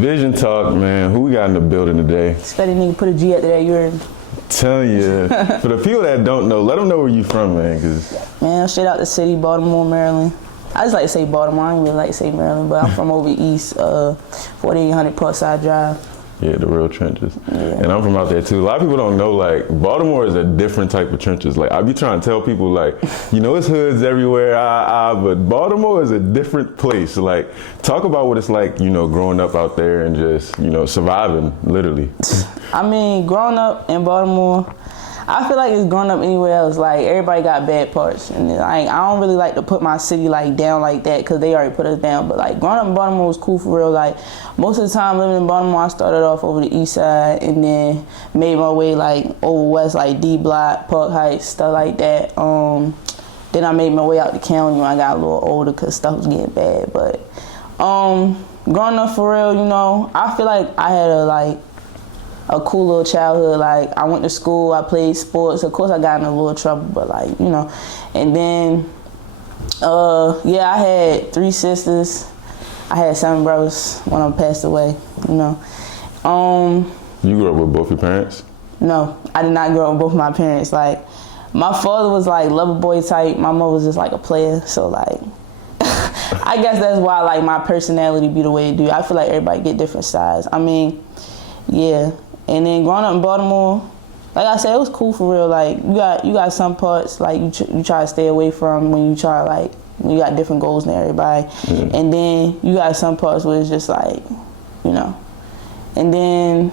Vision Talk, man. Who we got in the building today? Fetti nigga put a G after that, you heard. Telling you. For the people that don't know, let them know where you from, man. Man, straight out the city, Baltimore, Maryland. I just like to say Baltimore. I don't really like to say Maryland, but I'm from over east, 4800 Parkside Drive. Yeah, the real trenches. Yeah. And I'm from out there too. A lot of people don't know, like, Baltimore is a different type of trenches. Like, I be trying to tell people, like, you know, it's hoods everywhere, but Baltimore is a different place. Like, talk about what it's like, you know, growing up out there and just, you know, surviving, literally. I mean, growing up in Baltimore, I feel like it's growing up anywhere else. Like, everybody got bad parts. And like, I don't really like to put my city, like, down like that because they already put us down. But, like, growing up in Baltimore was cool for real. Like, most of the time living in Baltimore, I started off over the east side and then made my way, like, over west, like D Block, Park Heights, stuff like that. Then I made my way out the county when I got a little older because stuff was getting bad. But growing up for real, you know, I feel like I had a cool little childhood. Like, I went to school, I played sports. Of course, I got in a little trouble, but, like, you know. And then, yeah, I had 3 sisters. I had 7 brothers. One of them passed away, you know. You grew up with both your parents? No, I did not grow up with both my parents. Like, my father was, like, lover boy type. My mother was just, like, a player. So, like, I guess that's why, like, my personality be the way it do. I feel like everybody get different sides. I mean, yeah. And then growing up in Baltimore, like I said, it was cool for real. Like, you got some parts, like, you try to stay away from when you try, like, when you got different goals than everybody. Mm-hmm. And then you got some parts where it's just like, you know. And then,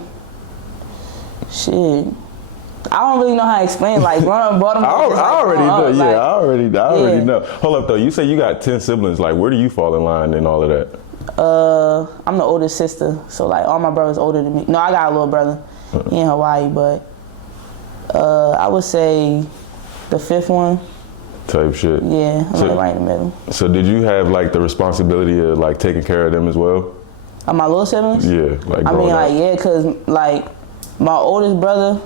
shit, I don't really know how to explain. Like, growing up in Baltimore, I already know. Yeah, I already know. Hold up though. You say you got 10 siblings. Like, where do you fall in line and all of that? I'm the oldest sister, so, like, all my brothers older than me. No, I got a little brother. He in Hawaii, but I would say the 5th one. Type shit. Yeah, I'm like right in the middle. So did you have, like, the responsibility of, like, taking care of them as well? Of my little siblings? Yeah, like, I mean, like, yeah, cause, like, my oldest brother,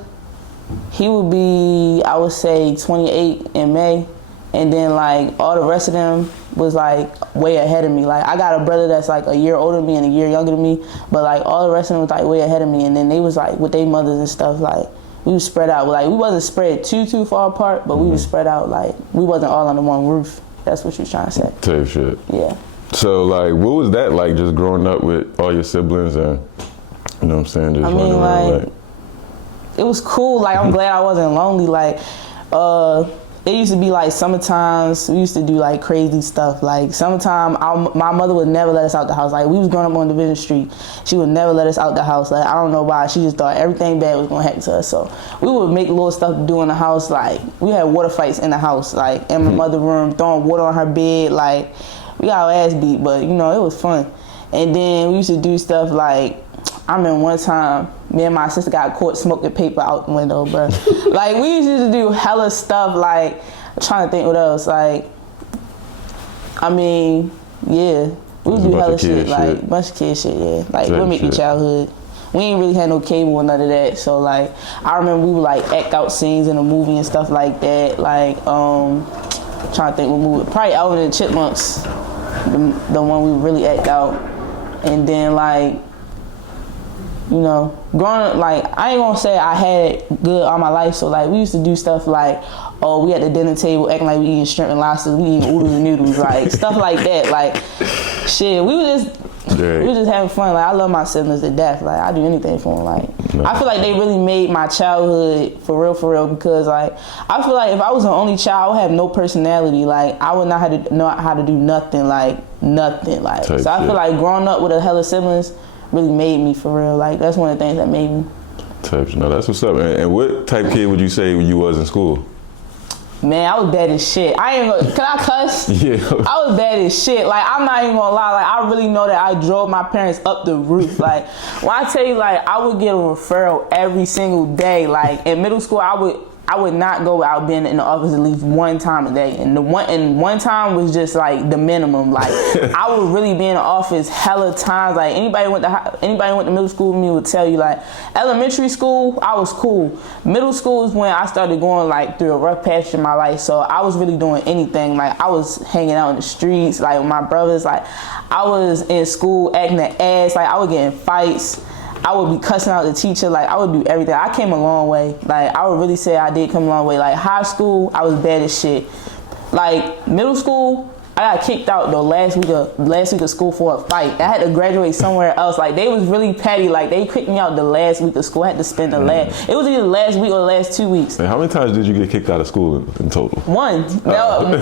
he would be, I would say, 28 in May, and then, like, all the rest of them was, like, way ahead of me. Like, I got a brother that's, like, a year older than me and a year younger than me, but, like, all the rest of them was, like, way ahead of me, and then they was, like, with their mothers and stuff, like, we was spread out. Like, we wasn't spread too far apart, but we was spread out. Like, we wasn't all under one roof. That's what you was trying to say. Type shit. Yeah. So, like, what was that like, just growing up with all your siblings and, you know what I'm saying, just running around, like, it was cool. Like, I'm glad I wasn't lonely. Like, it used to be, like, summertimes, we used to do, like, crazy stuff. Like, summertime, my mother would never let us out the house. Like, we was growing up on Division Street. She would never let us out the house. Like, I don't know why. She just thought everything bad was going to happen to us. So we would make little stuff to do in the house. Like, we had water fights in the house, like, in my mother's room, throwing water on her bed. Like, we got our ass beat, but, you know, it was fun. And then we used to do stuff like, I remember one time, me and my sister got caught smoking paper out the window, bro. Like, we used to do hella stuff, like, I'm trying to think what else. Like, I mean, yeah, we would do hella shit, like, bunch of kid shit, yeah. Like, we'll make your childhood. We ain't really had no cable or none of that, so, like, I remember we would, like, act out scenes in a movie and stuff like that. Like, trying to think what movie, probably Alvin and the Chipmunks, the one we really act out. And then, like, you know, growing up, like, I ain't gonna say I had it good all my life, so, like, we used to do stuff like, oh, we at the dinner table acting like we eating shrimp and lobsters, we eating oodles and noodles, like, stuff like that. Like, shit, we was just having fun. Like, I love my siblings to death. Like, I do anything for them. Like, I feel like they really made my childhood for real, because, like, I feel like if I was an only child, I would have no personality. Like, I would not know how to do nothing, like, nothing. Like, so I feel like growing up with a hella siblings really made me for real. Like, that's one of the things that made me. No, that's what's up. And what type kid would you say you was in school? Man, I was bad as shit. Can I cuss? Yeah. I was bad as shit. Like, I'm not even gonna lie. Like, I really know that I drove my parents up the roof. Like, when I tell you, like, I would get a referral every single day. Like, in middle school, I would not go without being in the office at least one time a day. And one time was just like the minimum. Like I would really be in the office hella times. Like anybody went to middle school with me would tell you, like elementary school, I was cool. Middle school is when I started going like through a rough patch in my life. So I was really doing anything. Like I was hanging out in the streets, like with my brothers. Like I was in school acting an ass. Like I would get in fights. I would be cussing out the teacher. Like I would do everything. I came a long way. Like I would really say I did come a long way. Like high school, I was bad as shit. Like middle school, I got kicked out the last week of school for a fight. I had to graduate somewhere else. Like they was really petty. Like they kicked me out the last week of school. I had to spend the last. It was either the last week or the last 2 weeks. And how many times did you get kicked out of school in total? One.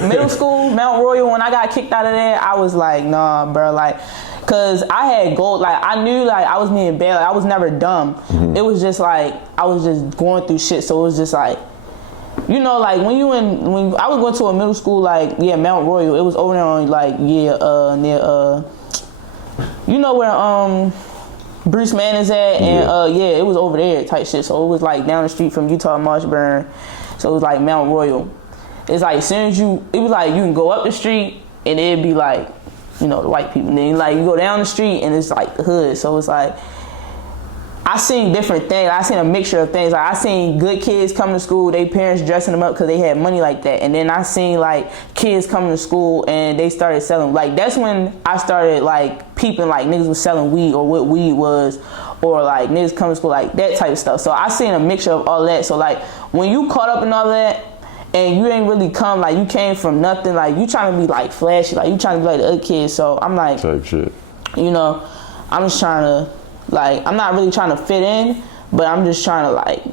Middle school, Mount Royal. When I got kicked out of there, I was like, nah, bro. Like. Cause I had goals, like I knew like I was being bad, like I was never dumb. Mm-hmm. It was just like I was just going through shit. So it was just like, you know, like when I was going to a middle school, like Mount Royal. It was over there on like near you know where Bruce Mann is at, and it was over there type shit. So it was like down the street from Utah Marshburn. So it was like Mount Royal. It's like as soon as it was like you can go up the street and it'd be like, you know, the white people. And then like you go down the street and it's like the hood. So it's like I seen different things. I seen a mixture of things. Like I seen good kids coming to school, they parents dressing them up because they had money like that. And then I seen like kids coming to school and they started selling. Like that's when I started like peeping like niggas was selling weed or what weed was, or like niggas coming to school, like that type of stuff. So I seen a mixture of all that. So like when you caught up in all that, and you ain't really come, like you came from nothing, like you trying to be like flashy, like you trying to be like the other kids. So I'm like, type shit. You know, I'm just trying to, like, I'm not really trying to fit in, but I'm just trying to like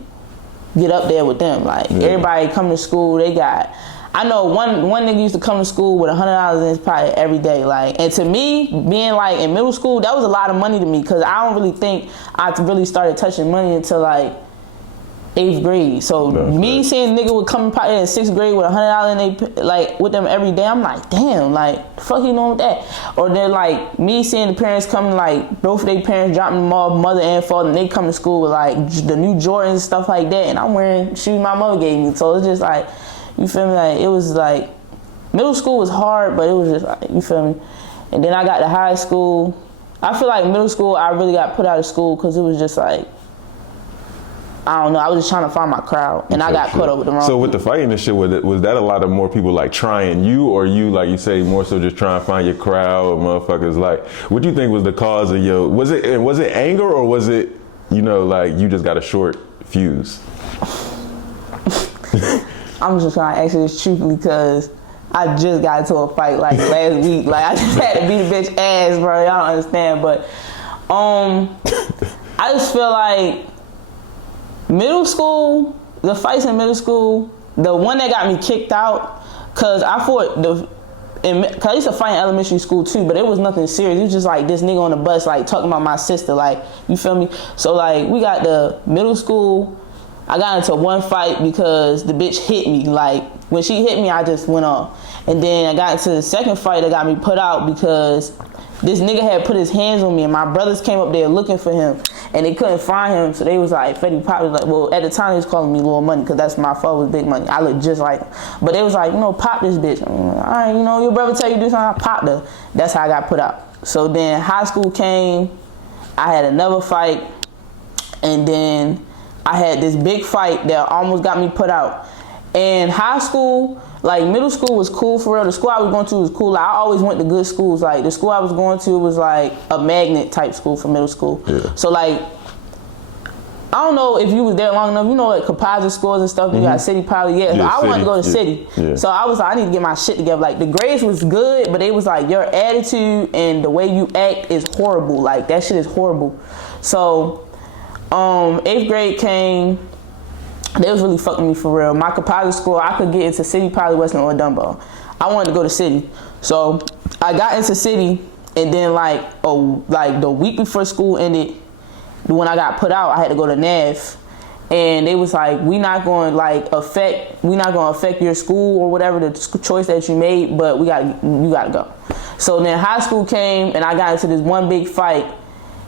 get up there with them. Like everybody come to school, they got, I know one nigga used to come to school with $100 in his pocket every day. Like, and to me, being like in middle school, that was a lot of money to me, because I don't really think I really started touching money until like 8th grade. So me seeing a nigga would come in 6th grade with $100 in they like with them every day, I'm like, damn, like the fuck you doing with that? Or then like me seeing the parents coming, like both of their parents dropping them off, mother and father, and they come to school with like the new Jordans and stuff like that, and I'm wearing shoes my mother gave me. So it's just like, you feel me? Like it was like middle school was hard, but it was just like, you feel me? And then I got to high school. I feel like middle school I really got put out of school because it was just like, I don't know, I was just trying to find my crowd, and I got caught up with the wrong people. With the fighting and shit, was that a lot of more people like trying you, or you, like you say, more so just trying to find your crowd, or motherfuckers? Like, what do you think was the cause of was it anger, or was it, you know, like you just got a short fuse? I'm just trying to answer this truthfully because I just got into a fight like last week. Like I just had to beat a bitch ass, bro. Y'all don't understand, but I just feel like middle school, the fights in middle school, the one that got me kicked out, cause I fought cause I used to fight in elementary school too, but it was nothing serious. It was just like this nigga on the bus like talking about my sister, like, you feel me? So like we got the middle school, I got into one fight because the bitch hit me. Like when she hit me, I just went off. And then I got into the second fight that got me put out because this nigga had put his hands on me, and my brothers came up there looking for him, and they couldn't find him. So they was like, Fetti Pop was like, well, at the time he was calling me Little Money, because that's my father was Big Money. I look just like him. But they was like, you know, pop this bitch. I'm like, all right, you know, your brother tell you to do something, I popped her. That's how I got put out. So then high school came, I had another fight, and then I had this big fight that almost got me put out. And high school, like middle school was cool for real. The school I was going to was cool. Like, I always went to good schools. Like the school I was going to was like a magnet type school for middle school. Yeah. So like, I don't know if you was there long enough. You know, like composite schools and stuff. You got City Poly. Yeah, so I wanted to go to City. Yeah. So I was like, I need to get my shit together. Like the grades was good, but it was like your attitude and the way you act is horrible. Like that shit is horrible. So 8th grade came. They was really fucking me for real. My composite school, I could get into City, Poly, Western, or Dumbo. I wanted to go to City. So I got into City, and then like the week before school ended, when I got put out, I had to go to NAV. And they was like, we not going to affect your school or whatever the choice that you made, but you gotta go. So then high school came, and I got into this one big fight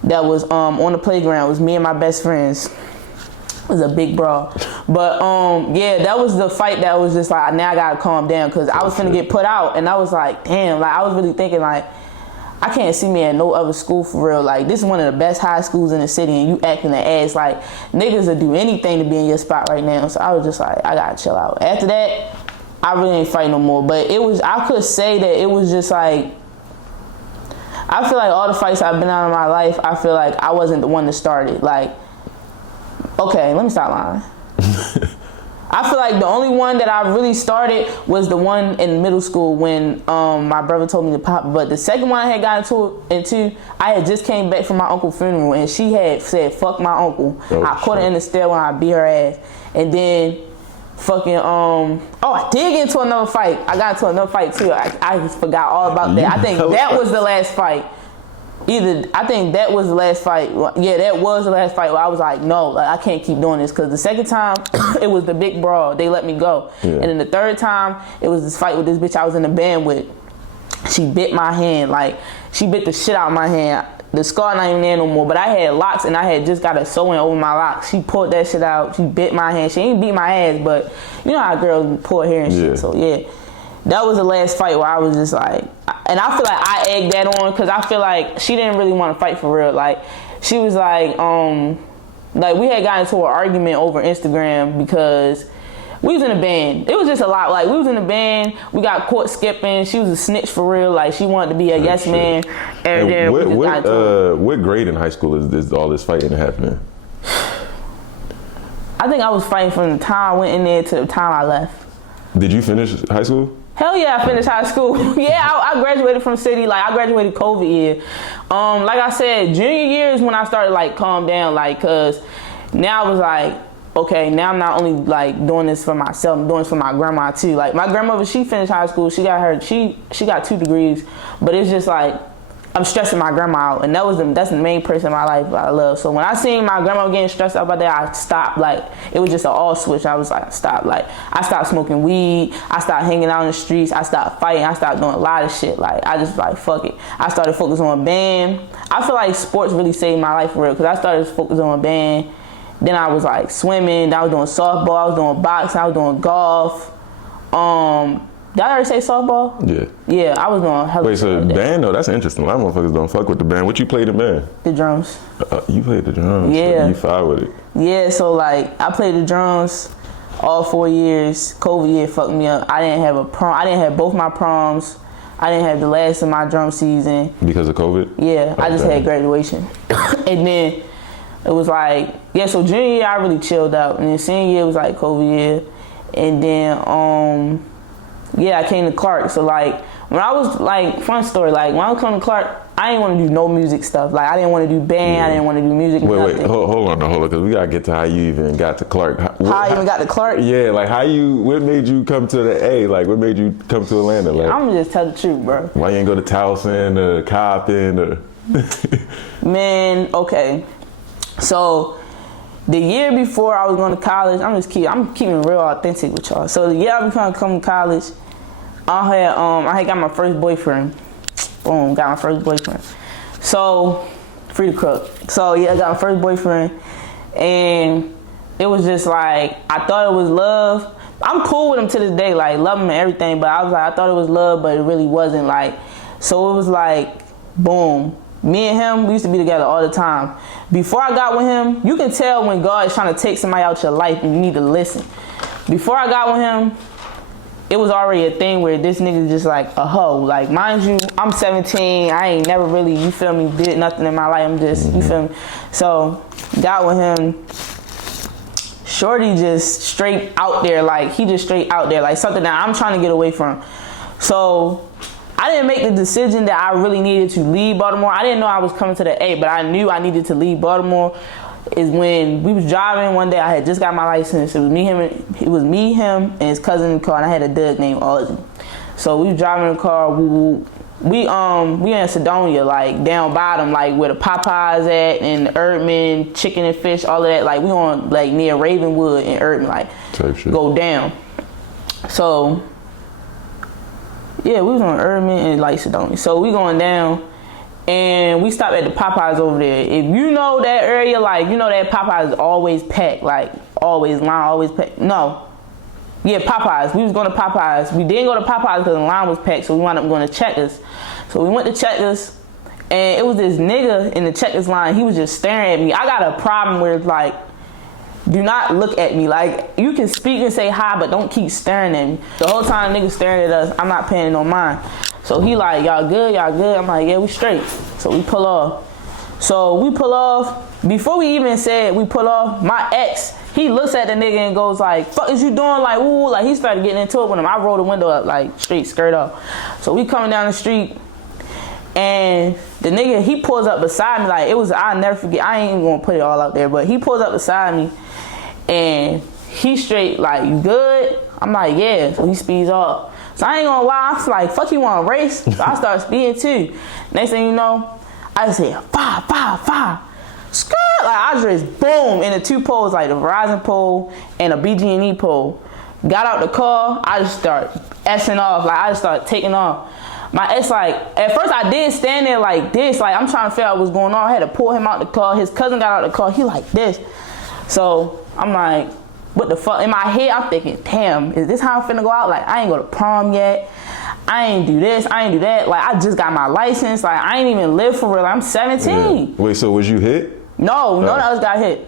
that was on the playground. It was me and my best friends. It was a big brawl. But yeah, that was the fight that was just like, now I gotta calm down, because I was finna get put out, and I was like, damn, like I was really thinking like, I can't see me at no other school for real. Like, this is one of the best high schools in the city, and you acting the ass. Like, niggas will do anything to be in your spot right now. So I was just like, I gotta chill out. After that, I really ain't fight no more. But it was, I could say that it was just like, I feel like all the fights I've been on in my life, I feel like I wasn't the one that started. Like, okay, let me stop lying. I feel like the only one that I really started was the one in middle school when my brother told me to pop. But the second one I had gotten into, I had just came back from my uncle's funeral, and she had said, fuck my uncle. I caught her in the stairwell and I beat her ass. And then fucking, I did get into another fight. I got into another fight too. I just forgot all about that. I think that was the last fight. I think that was the last fight. Yeah, that was the last fight where I was like, no, like, I can't keep doing this. Because the second time, it was the big brawl. They let me go. Yeah. And then the third time, it was this fight with this bitch I was in the band with. She bit my hand. Like, she bit the shit out of my hand. The scar not even there no more. But I had locks, and I had just got a sewing over my locks. She pulled that shit out. She bit my hand. She ain't beat my ass, but you know how girls pull hair and shit. So, yeah. That was the last fight where I was just like, and I feel like I egged that on, because I feel like she didn't really want to fight for real. Like, she was like we had gotten into an argument over Instagram because we was in a band. It was just a lot. Like, we was in a band, we got caught skipping. She was a snitch for real. Like, she wanted to be a yes man. And then what grade in high school is all this fighting happening? I think I was fighting from the time I went in there to the time I left. Did you finish high school? Hell yeah, I finished high school. Yeah, I graduated from city. Like, I graduated COVID year. Like I said, junior year is when I started like calm down. Like, cause now I was like, okay, now I'm not only like doing this for myself, I'm doing this for my grandma too. Like, my grandmother, she finished high school. She got 2 degrees, but it's just like, I'm stressing my grandma out, and that's the main person in my life I love. So when I seen my grandma getting stressed out about that, I stopped. Like, it was just an all switch. I was like, stop. Like, I stopped smoking weed. I stopped hanging out in the streets. I stopped fighting. I stopped doing a lot of shit. Like, I just like, fuck it. I started focusing on band. I feel like sports really saved my life for real, because I started focusing on band. Then I was like swimming. I was doing softball. I was doing boxing. I was doing golf. Did I already say softball? Yeah. Yeah, I was doing hella. Wait, so band though, that's interesting. A lot of motherfuckers don't fuck with the band. What you played in band? The drums. You played the drums. Yeah. So you fine with it. Yeah, so like, I played the drums all 4 years. COVID year fucked me up. I didn't have a prom. I didn't have both my proms. I didn't have the last of my drum season. Because of COVID? Yeah, I just had graduation. And then it was like, yeah, so junior year I really chilled out. And then senior year was like COVID year. And then, yeah, I came to Clark. So like, when I was like, fun story, like when I was coming to Clark, I didn't want to do no music stuff. Like, I didn't want to do band. Yeah. I didn't want to do music. Wait, hold on, because we gotta get to how you even got to Clark. How I even got to Clark? Yeah, like what made you come to the A? Like, what made you come to Atlanta? Like, I'm gonna just tell the truth, bro. Why you ain't go to Towson or Coppin or? Man, okay. So the year before I was going to college, I'm keeping real authentic with y'all. So the year I was trying to come to college, I had got my first boyfriend. Boom, got my first boyfriend. So, free to cook. So yeah, I got my first boyfriend, and it was just like, I thought it was love. I'm cool with him to this day, like love him and everything, but I was like, I thought it was love, but it really wasn't. Like, so it was like, boom. Me and him, we used to be together all the time. Before I got with him, you can tell when God is trying to take somebody out your life and you need to listen. Before I got with him, it was already a thing where this nigga just like a hoe. Like, mind you, I'm 17. I ain't never really, you feel me, did nothing in my life. I'm just, you feel me? So, got with him. Shorty just straight out there. Like, he just straight out there. Like, something that I'm trying to get away from. So, I didn't make the decision that I really needed to leave Baltimore. I didn't know I was coming to the A, but I knew I needed to leave Baltimore. Is when we was driving one day. I had just got my license. It was me, him, and his cousin in the car. And I had a dude named Ozzy. So we was driving in the car. We in Sedonia, like down bottom, like where the Popeyes at and the Erdman, chicken and fish, all of that. Like we on like near Ravenwood and Erdman, like go down. So yeah, we was on Erdman and like Sedonia. So we going down, And we stopped at the Popeyes over there. If you know that area, like, you know that Popeyes is always packed. Like, always, line always packed. No. Yeah, Popeyes. We was going to Popeyes. We didn't go to Popeyes because the line was packed, so we wound up going to Checkers. So we went to Checkers, and it was this nigga in the Checkers line. He was just staring at me. I got a problem where, like, do not look at me. Like, you can speak and say hi, but don't keep staring at me. The whole time niggas staring at us, I'm not paying no mind. So he like, y'all good, y'all good? I'm like, yeah, we straight. So we pull off. So we pull off. Before we even said we pull off, my ex, he looks at the nigga and goes like, fuck is you doing? Like, ooh, like he started getting into it with him. I rolled the window up, like straight skirt up. So we coming down the street, and the nigga, he pulls up beside me. Like, it was, I'll never forget. I ain't even gonna put it all out there, but he pulls up beside me, and he straight like, you good? I'm like, yeah. So he speeds off. So I ain't gonna lie, I was like, fuck, you wanna race? So I started speeding too. Next thing you know, I just said, fire. Skirt! Like, I just, boom, in the two poles, like the Verizon pole and a BG&E pole. Got out the car, I just started S-ing off. Like, I just started taking off. My ex, like, at first I did stand there like this. Like, I'm trying to figure out what's going on. I had to pull him out the car. His cousin got out the car. He like this. So I'm like, what the fuck? In my head, I'm thinking, damn, is this how I'm finna go out? Like, I ain't go to prom yet. I ain't do this. I ain't do that. Like, I just got my license. Like, I ain't even live for real. I'm 17. Yeah. Wait, so was you hit? No, none of us got hit.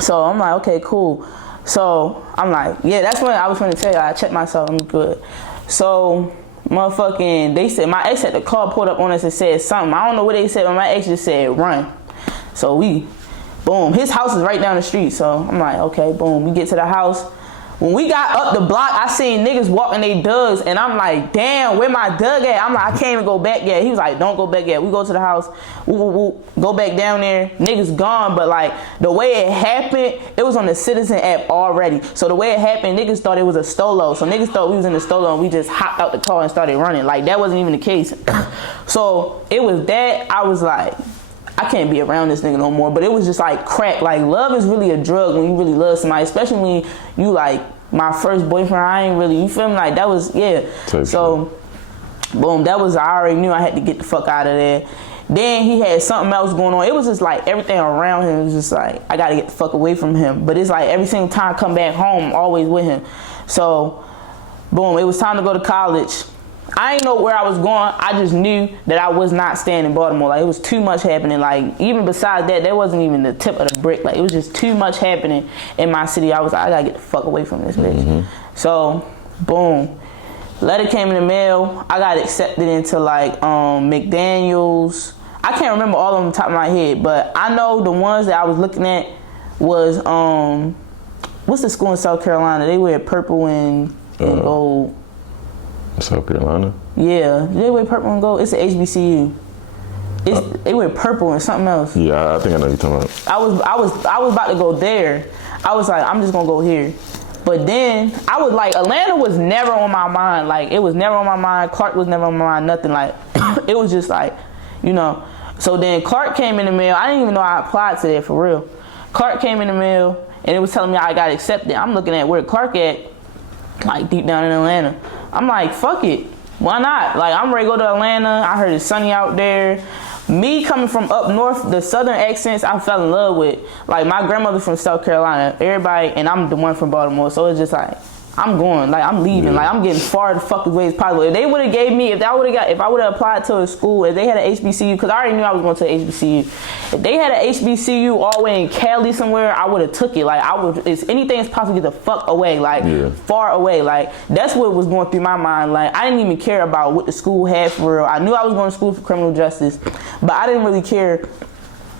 So I'm like, okay, cool. So I'm like, yeah, that's when I was gonna tell you, I checked myself, I'm good. So motherfucking, they said, my ex had the car pulled up on us and said something. I don't know what they said, but my ex just said run. So we, boom, his house is right down the street. So I'm like, okay, boom, we get to the house. When we got up the block, I seen niggas walking they dugs, and I'm like, damn, where my dug at? I'm like, I can't even go back yet. He was like, don't go back yet. We go to the house, go back down there. Niggas gone, but like the way it happened, it was on the Citizen app already. So the way it happened, niggas thought it was a stolo. So niggas thought we was in the stolo, and we just hopped out the car and started running. Like, that wasn't even the case. So it was that. I was like, I can't be around this nigga no more. But it was just like crack. Like, love is really a drug when you really love somebody, especially when you like, my first boyfriend, I ain't really, you feel me? Like, that was, yeah. So, boom, that was, I already knew I had to get the fuck out of there. Then he had something else going on. It was just like everything around him was just like, I gotta get the fuck away from him. But it's like every single time I come back home, I'm always with him. So, boom, it was time to go to college. I didn't know where I was going. I just knew that I was not staying in Baltimore. Like, it was too much happening. Like, even besides that, that wasn't even the tip of the brick. Like, it was just too much happening in my city. I was like, I gotta get the fuck away from this bitch. Mm-hmm. So, boom. Letter came in the mail. I got accepted into like McDaniels. I can't remember all of them on the top of my head, but I know the ones that I was looking at was what's the school in South Carolina? They wear purple and gold. South Carolina? Yeah. They wear purple and gold. It's an HBCU. They wear purple and something else. Yeah, I think I know what you're talking about. I was about to go there. I was like, I'm just gonna go here. But then I was like, Atlanta was never on my mind. Like, it was never on my mind. Clark was never on my mind. Nothing. Like, it was just like, you know. So then Clark came in the mail. I didn't even know I applied to that for real. Clark came in the mail and it was telling me I got accepted. I'm looking at where Clark at, like deep down in Atlanta. I'm like, fuck it. Why not? Like, I'm ready to go to Atlanta. I heard it's sunny out there. Me coming from up north, the southern accents I fell in love with. Like, my grandmother from South Carolina, everybody, and I'm the one from Baltimore. So it's just like, I'm going, like, I'm leaving. Like, I'm getting far the fuck away as possible. If they would have gave me, if I would have applied to a school, if they had an HBCU, because I already knew I was going to an HBCU. If they had an HBCU all the way in Cali somewhere, I would have took it. Like, it's anything that's possible to get the fuck away, like, far away. Like, that's what was going through my mind. Like, I didn't even care about what the school had for real. I knew I was going to school for criminal justice, but I didn't really care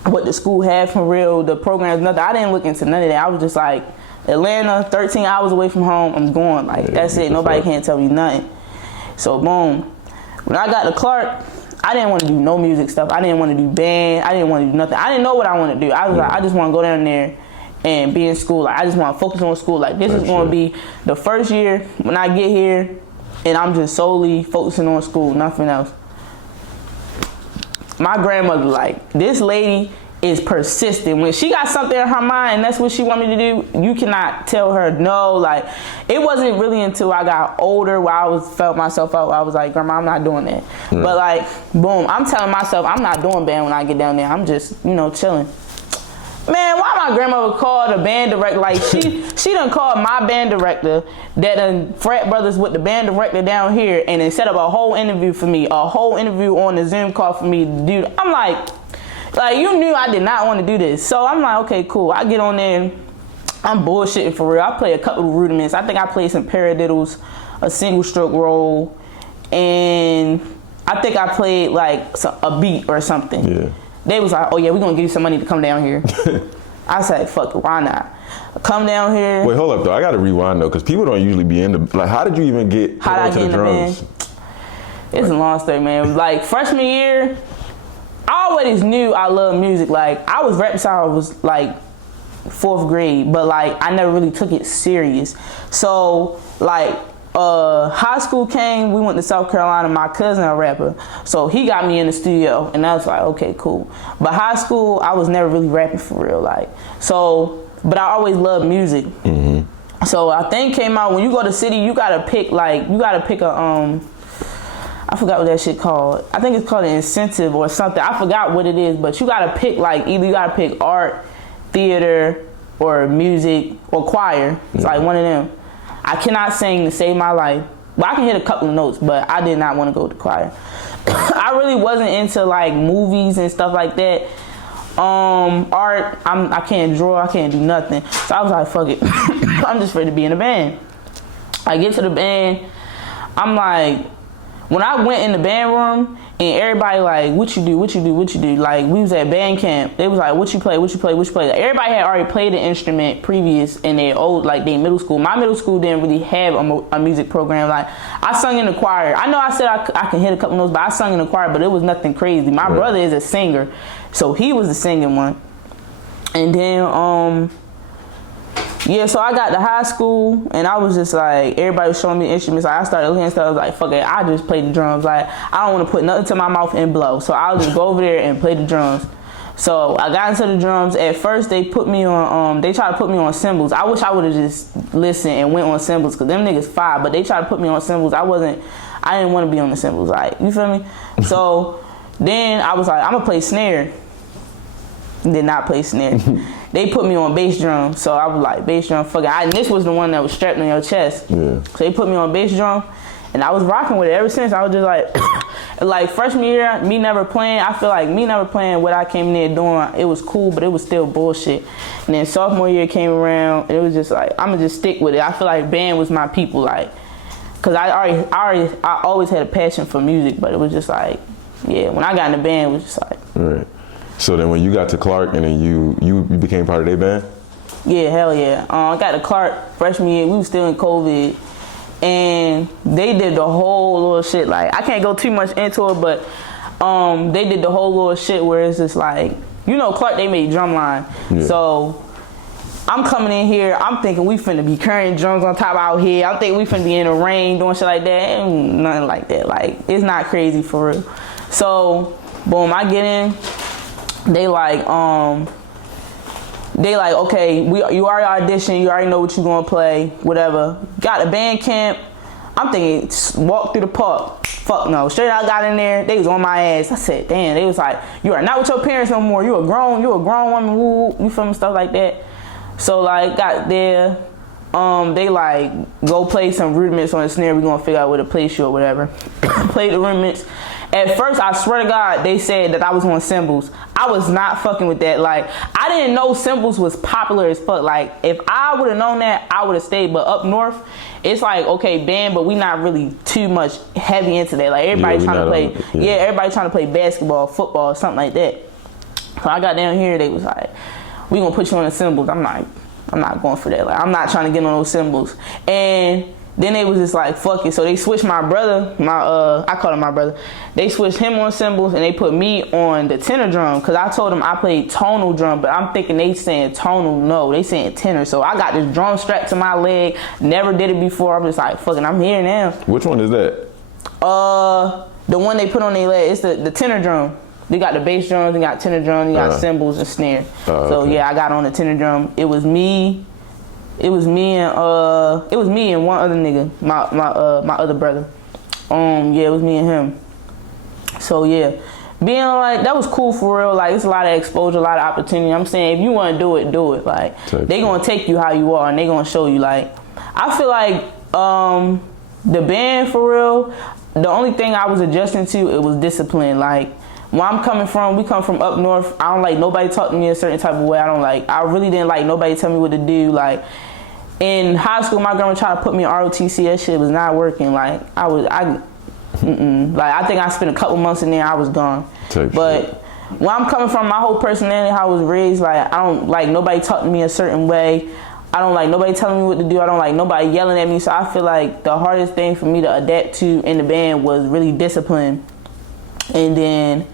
what the school had for real, the programs, nothing. I didn't look into none of that. I was just like, Atlanta, 13 hours away from home, I'm going. Like, that's it. Nobody can't tell me nothing. So, boom. When I got to Clark, I didn't want to do no music stuff. I didn't want to do band. I didn't want to do nothing. I didn't know what I wanted to do. I was like, I just want to go down there and be in school. Like, I just want to focus on school. Like, this is going to be the first year when I get here, and I'm just solely focusing on school, nothing else. My grandmother, like, this lady is persistent. When she got something in her mind and that's what she want me to do, you cannot tell her no. Like, it wasn't really until I got older where felt myself out. I was like, Grandma, I'm not doing that. But like, boom, I'm telling myself I'm not doing band when I get down there. I'm just, chilling. Man, why my grandmother called the band director? Like, she done called my band director that done frat brothers with the band director down here and then set up a whole interview for me, a whole interview on the Zoom call for me to do. I'm like, you knew I did not want to do this. So I'm like, okay, cool. I get on there. I'm bullshitting for real. I play a couple of rudiments. I think I played some paradiddles, a single stroke roll, and I think I played like a beat or something. Yeah. They was like, oh yeah, we're going to give you some money to come down here. I said, fuck it, why not? Come down here. Wait, hold up though. I got to rewind though, because people don't usually be into, like, how did you even get into the drums? It's a long story, man. Like, freshman year, I always knew I loved music. Like, I was rap since I was like 4th grade, but like I never really took it serious. So like high school came, we went to South Carolina, my cousin a rapper, so he got me in the studio and I was like, okay, cool. But high school, I was never really rapping for real, like, so, but I always loved music. Mm-hmm. So a thing came out, when you go to city, you gotta pick a I forgot what that shit called. I think it's called an incentive or something. I forgot what it is, but you gotta pick, like, either you gotta pick art, theater, or music, or choir. It's like one of them. I cannot sing to save my life. Well, I can hit a couple of notes, but I did not want to go to choir. I really wasn't into like movies and stuff like that. Art, I can't draw, I can't do nothing. So I was like, fuck it. I'm just ready to be in a band. I get to the band, I'm like, when I went in the band room and everybody like, what you do? Like, we was at band camp. They was like, what you play? Like, everybody had already played an instrument previous in their middle school. My middle school didn't really have a music program. Like, I sung in the choir. I know I said I can hit a couple notes, but I sung in the choir, but it was nothing crazy. My brother is a singer, so he was the singing one. And then, yeah, so I got to high school and I was just like, everybody was showing me instruments. Like, I started looking at stuff. I was like, fuck it, I just play the drums. Like, I don't want to put nothing to my mouth and blow. So I'll just go over there and play the drums. So I got into the drums. At first, they put me on, they tried to put me on cymbals. I wish I would have just listened and went on cymbals, because them niggas fire, but they tried to put me on cymbals. I didn't want to be on the cymbals. Like, you feel me? So then I was like, I'm going to play snare. Did not play snare. They put me on bass drum, so I was like, bass drum, fuck it. And this was the one that was strapped on your chest. Yeah. So they put me on bass drum, and I was rocking with it ever since. I was just like, like freshman year, me never playing what I came in there doing, it was cool, but it was still bullshit. And then sophomore year came around, and it was just like, I'm gonna just stick with it. I feel like band was my people, like, cause I always had a passion for music, but it was just like, yeah, when I got in the band, it was just like. Right. So then when you got to Clark and then you became part of their band? Yeah, hell yeah. I got to Clark freshman year. We was still in COVID. And they did the whole little shit. Like, I can't go too much into it, but they did the whole little shit where it's just like, Clark, they made drumline. Yeah. So I'm coming in here, I'm thinking we finna be carrying drums on top out here. I'm thinking we finna be in the rain doing shit like that. Ain't nothing like that. Like, it's not crazy for real. So, boom, I get in. They like, okay, you already auditioned, you already know what you're gonna play, whatever. Got a band camp. I'm thinking, walk through the park. Fuck no. Straight out got in there, they was on my ass. I said, damn, they was like, you are not with your parents no more. You a grown woman, woo, you feel me, stuff like that. So like, got there, they like, go play some rudiments on the snare, we gonna figure out where to place you or whatever. Played the rudiments. At first, I swear to God, they said that I was on cymbals. I was not fucking with that. Like, I didn't know cymbals was popular as fuck. Like, if I would have known that, I would have stayed. But up north, it's like, okay, band, but we not really too much heavy into that. Like, everybody trying to play, everybody trying to play basketball, football, something like that. So I got down here, they was like, we gonna put you on the cymbals. I'm like, I'm not going for that. Like, I'm not trying to get on those cymbals. And then they was just like, fuck it. So they switched my brother, I call him my brother. They switched him on cymbals and they put me on the tenor drum, because I told them I played tonal drum, but I'm thinking they saying tonal, no, they saying tenor. So I got this drum strapped to my leg, never did it before. I'm just like, fucking, I'm here now. Which one is that? The one they put on their leg, it's the tenor drum. They got the bass drums, they got tenor drums, they got cymbals and snare. So yeah, I got on the tenor drum. It was me and one other nigga, my other brother. Yeah, it was me and him. So yeah, being like, that was cool for real. Like, it's a lot of exposure, a lot of opportunity. I'm saying, if you want to do it, do it. Like, they gonna take you how you are, and they gonna show you. Like, I feel like the band for real, the only thing I was adjusting to, it was discipline. Like, where I'm coming from, we come from up north. I don't like nobody talk to me a certain type of way. I really didn't like nobody tell me what to do. Like, in high school, my grandma tried to put me in ROTC. That shit was not working. Like, like, I think I spent a couple months in there, I was gone. But where I'm coming from, my whole personality, how I was raised, like, I don't like nobody talking to me a certain way. I don't like nobody telling me what to do. I don't like nobody yelling at me. So I feel like the hardest thing for me to adapt to in the band was really discipline. And then,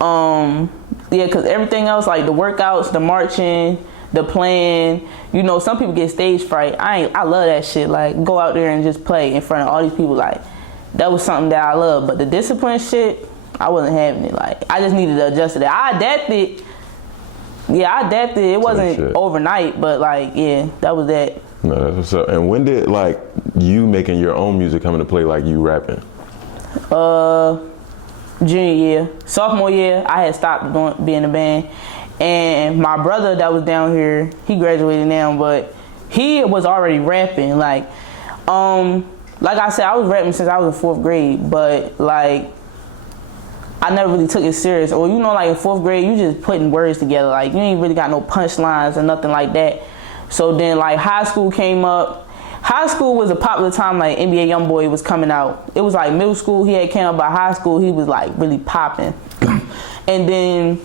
yeah, because everything else, like the workouts, the marching, the playing, you know, some people get stage fright. I love that shit. Like, go out there and just play in front of all these people. Like, that was something that I love. But the discipline shit, I wasn't having it. Like, I just needed to adjust to that. I adapted. Yeah, I adapted. It wasn't overnight, but like, yeah, that was that. No, that's what's up. And when did like you making your own music come into play, like you rapping? Junior year. Sophomore year, I had stopped being in a band. And my brother that was down here, he graduated now, but he was already rapping. Like I said, I was rapping since I was in 4th grade, but like, I never really took it serious. Or, you know, like in 4th grade, you just putting words together. Like, you ain't really got no punchlines or nothing like that. So then, like, high school came up. High school was a popular time, like, NBA Youngboy was coming out. It was like middle school, he had came up, by high school, he was like really popping. And then,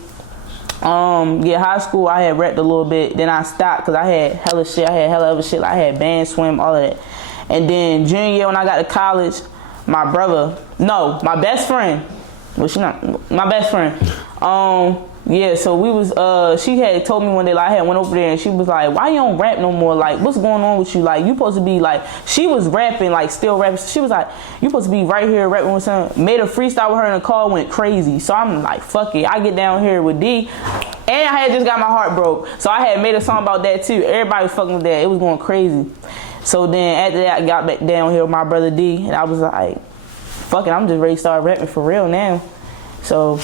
yeah, high school, I had rapped a little bit. Then I stopped because I had hella shit. I had hella other shit. I had band, swim, all of that. And then junior year when I got to college, my best friend, my best friend. Yeah, so we was, she had told me one day, like, I had went over there and she was like, why you don't rap no more? Like, what's going on with you? Like, you supposed to be like, she was rapping, like, still rapping. She was like, you supposed to be right here rapping with something. Made a freestyle with her in the car, went crazy. So I'm like, fuck it. I get down here with D. And I had just got my heart broke. So I had made a song about that too. Everybody was fucking with that. It was going crazy. So then after that, I got back down here with my brother D. And I was like, fuck it, I'm just ready to start rapping for real now. So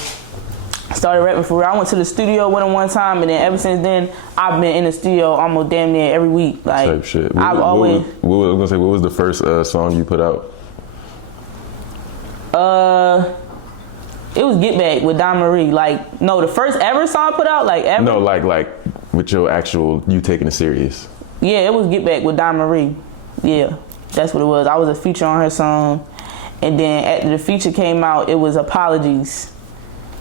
I started rapping for real. I went to the studio with him one time, and then ever since then, I've been in the studio almost damn near every week. Like, type shit. What was the first song you put out? It was Get Back with Don Marie. Like, no, the first ever song I put out, like ever. No, like with your actual, you taking it serious. Yeah, it was Get Back with Don Marie. Yeah, that's what it was. I was a feature on her song. And then after the feature came out, it was Apologies.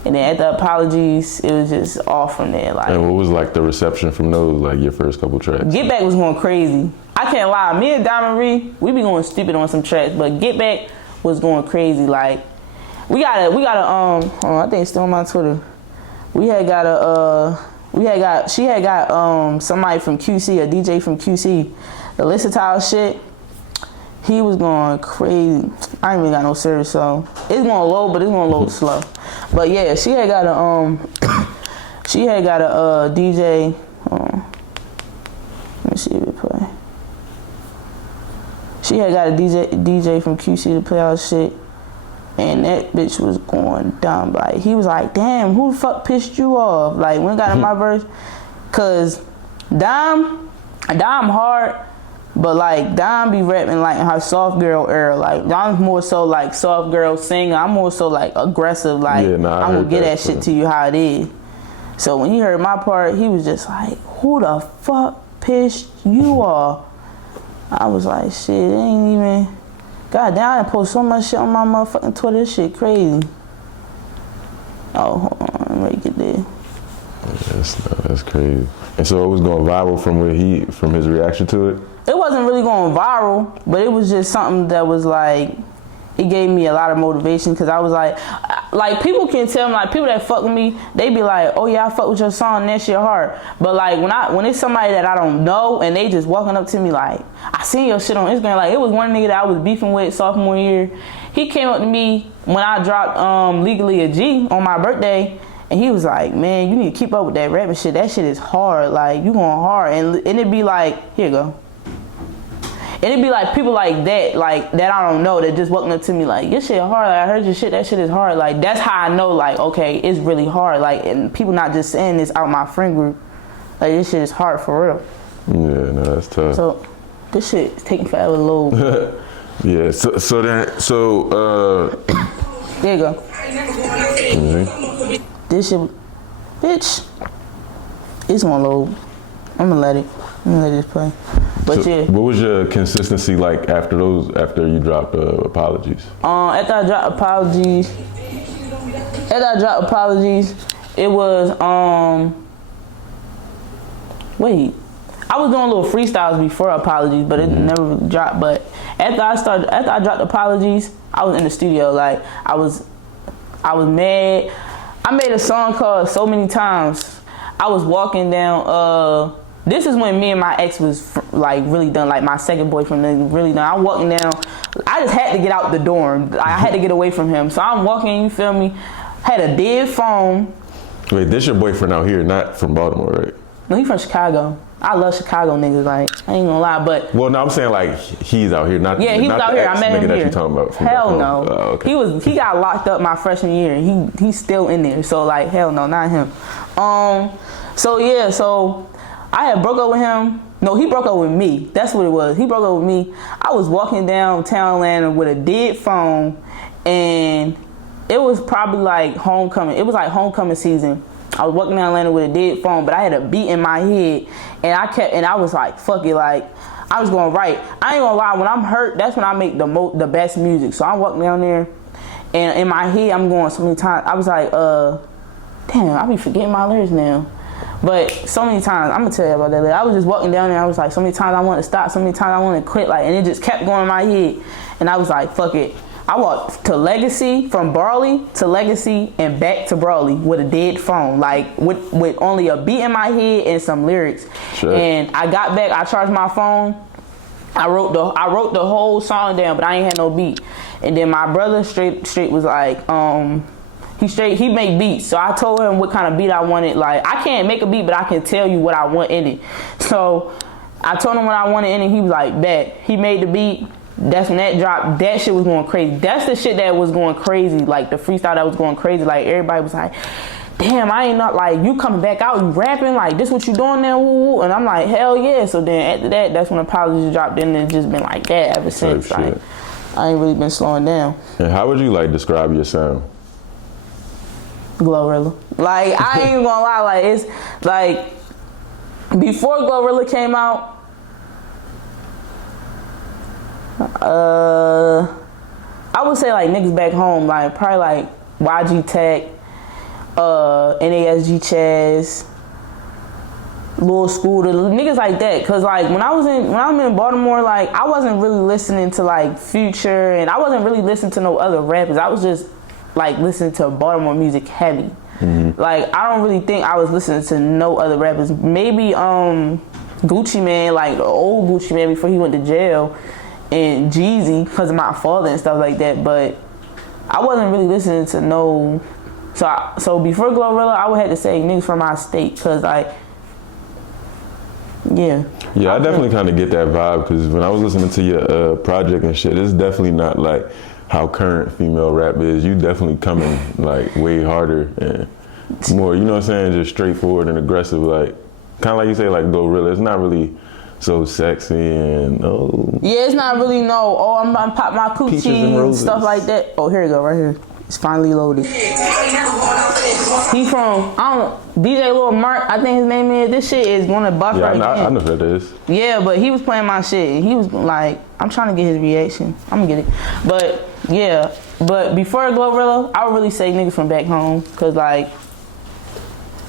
And then after Apologies, it was just off from there. Like, and what was like the reception from those, like your first couple tracks? Get Back was going crazy. I can't lie. Me and Don Marie, we be going stupid on some tracks, but Get Back was going crazy. Like, we got I think it's still on my Twitter. She had got somebody from QC, a DJ from QC, the listen to our shit. He was going crazy. I ain't really got no service, so it's going low, but it's going a little slow. But yeah, she had got a DJ. Let me see if it play. She had got a DJ from QC to play our shit, and that bitch was going down. Like, he was like, "Damn, who the fuck pissed you off?" Like, when I got in my verse, cause Dom hard. But like, Dom be rapping like in her soft girl era. Like, Dom's more so like soft girl singer. I'm more so like aggressive. Like, I'm gonna get that shit to you how it is. So when he heard my part, he was just like, who the fuck pissed you off? I was like, shit, it ain't even. God damn, I done post so much shit on my motherfucking Twitter. This shit crazy. Oh, hold on, let me get there. That's crazy. And so it was going viral from his reaction to it? It wasn't really going viral, but it was just something that was like, it gave me a lot of motivation, because I was like people can tell me, like people that fuck with me, they be like, oh yeah, I fuck with your song, that shit hard. But like when it's somebody that I don't know and they just walking up to me like, I seen your shit on Instagram. Like, it was one nigga that I was beefing with sophomore year. he came up to me when I dropped Legally a G on my birthday, and he was like, man, you need to keep up with that rapping shit. That shit is hard. Like, you going hard. And it'd be like, here you go. And it'd be like people like that I don't know, that just walking up to me like, your shit hard. Like, I heard your shit. That shit is hard. Like, that's how I know, like, okay, it's really hard. Like, and people not just saying this out my friend group. Like, this shit is hard for real. Yeah, no, that's tough. So, this shit is taking forever to load. Yeah, so there you go. Mm-hmm. This shit, bitch, it's gonna load. I'm gonna let this play. But so yeah. What was your consistency like after you dropped Apologies? After I dropped Apologies, it was wait. I was doing little freestyles before Apologies, but it never dropped. But after I dropped Apologies, I was in the studio. Like, I was mad. I made a song called So Many Times. I was walking down, this is when me and my ex was like really done, like my second boyfriend really done. I'm walking down, I just had to get out the dorm. I had to get away from him. So I'm walking, you feel me? Had a dead phone. Wait, this your boyfriend out here, not from Baltimore, right? No, he from Chicago. I love Chicago niggas, like, I ain't gonna lie, but... Well, no, I'm saying like he's out here, not yeah, he was out here. I met him here. That you talking about from hell no. Oh, okay. He got locked up my freshman year, and he's still in there. So like, hell no, not him. So yeah, so I had broke up with him. No, he broke up with me. That's what it was. He broke up with me. I was walking down Townland with a dead phone, and it was probably like homecoming. It was like homecoming season. I was walking down Atlanta with a dead phone, but I had a beat in my head, and I was like, fuck it, like, I was going to write. I ain't gonna lie, when I'm hurt, that's when I make the best music. So I'm walking down there, and in my head, I'm going so many times. I was like, damn, I be forgetting my lyrics now. But so many times, I'm gonna tell you about that later. I was just walking down there, I was like, so many times I wanted to stop, so many times I wanted to quit, like, and it just kept going in my head. And I was like, fuck it. I walked to Legacy, from Brawley to Legacy and back to Brawley with a dead phone, like with only a beat in my head and some lyrics. Sure. And I got back, I charged my phone. I wrote the whole song down, but I ain't had no beat. And then my brother straight was like, he make beats. So I told him what kind of beat I wanted. Like, I can't make a beat, but I can tell you what I want in it. So I told him what I wanted in it. He was like, bet. He made the beat. That's when that dropped. That shit was going crazy. That's the shit that was going crazy. Like, the freestyle that was going crazy. Like, everybody was like, damn, I ain't not, like, you coming back out, you rapping, like, this what you doing now, woo, woo. And I'm like, hell yeah. So then after that, that's when Apologies dropped, and it's just been like that ever since. Like, I ain't really been slowing down. And how would you, like, describe your sound? Glorilla. Like, I ain't gonna lie, like, it's like, before Glorilla came out, I would say like niggas back home, like probably like YG Tech, NASG Chaz, Lil Scooter, niggas like that. Cause like when I'm in Baltimore, like I wasn't really listening to like Future, and I wasn't really listening to no other rappers. I was just like listening to Baltimore music heavy. Mm-hmm. Like I don't really think I was listening to no other rappers. Maybe Gucci Mane, like the old Gucci Mane before he went to jail, and Jeezy because of my father and stuff like that. But I wasn't really listening to no. So before Glorilla, I would have to say niggas from my state, because like, yeah. Yeah, I definitely kind of get that vibe, because when I was listening to your project and shit, it's definitely not like how current female rap is. You definitely coming like way harder and more, you know what I'm saying, just straightforward and aggressive, like kind of like you say, like Glorilla. It's not really so sexy and yeah, it's not really I'm about to pop my coochie and stuff like that. Oh, here you go, right here. It's finally loaded. He from DJ Lil Mark, I think his name is. This shit is gonna buff right now. I know who that is. Yeah, but he was playing my shit, and he was like, I'm trying to get his reaction. I'm gonna get it. But yeah, but before Glorilla, I would really say niggas from back home, cause like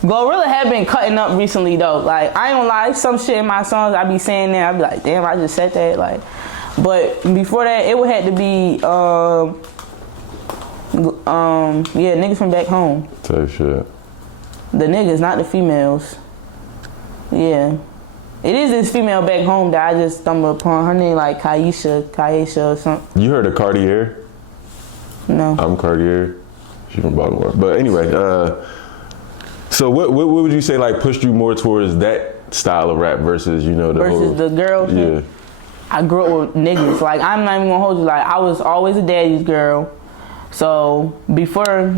Glorilla had been cutting up recently though. Like I ain't gonna lie, some shit in my songs I be saying there, I be like, damn, I just said that. Like, but before that, it would have to be yeah, niggas from back home. Type shit. The niggas, not the females. Yeah. It is this female back home that I just stumbled upon. Her name like Kaisha or something. You heard of Cartier? No. I'm Cartier. She's from Baltimore. But anyway, so what would you say like pushed you more towards that style of rap versus the girl? Yeah. I grew up with niggas. Like, I'm not even gonna hold you. Like, I was always a daddy's girl. So before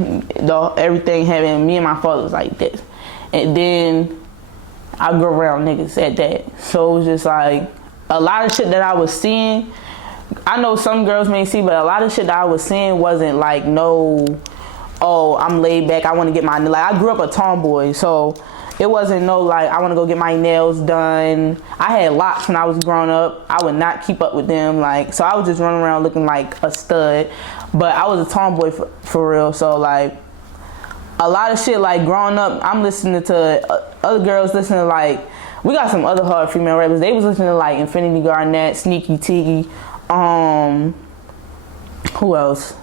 everything happened, me and my father was like this. And then I grew around niggas at that. So it was just like a lot of shit that I was seeing. I know some girls may see, but a lot of shit that I was seeing wasn't like oh, I'm laid back, I want to get my, like, I grew up a tomboy, so it wasn't like, I want to go get my nails done. I had locks when I was growing up. I would not keep up with them, like, so I was just running around looking like a stud, but I was a tomboy for real, so, like, a lot of shit, like, growing up, I'm listening to other girls listening to, like, we got some other hard female rappers. They was listening to, like, Infinity Garnett, Sneaky Tiggy, who else?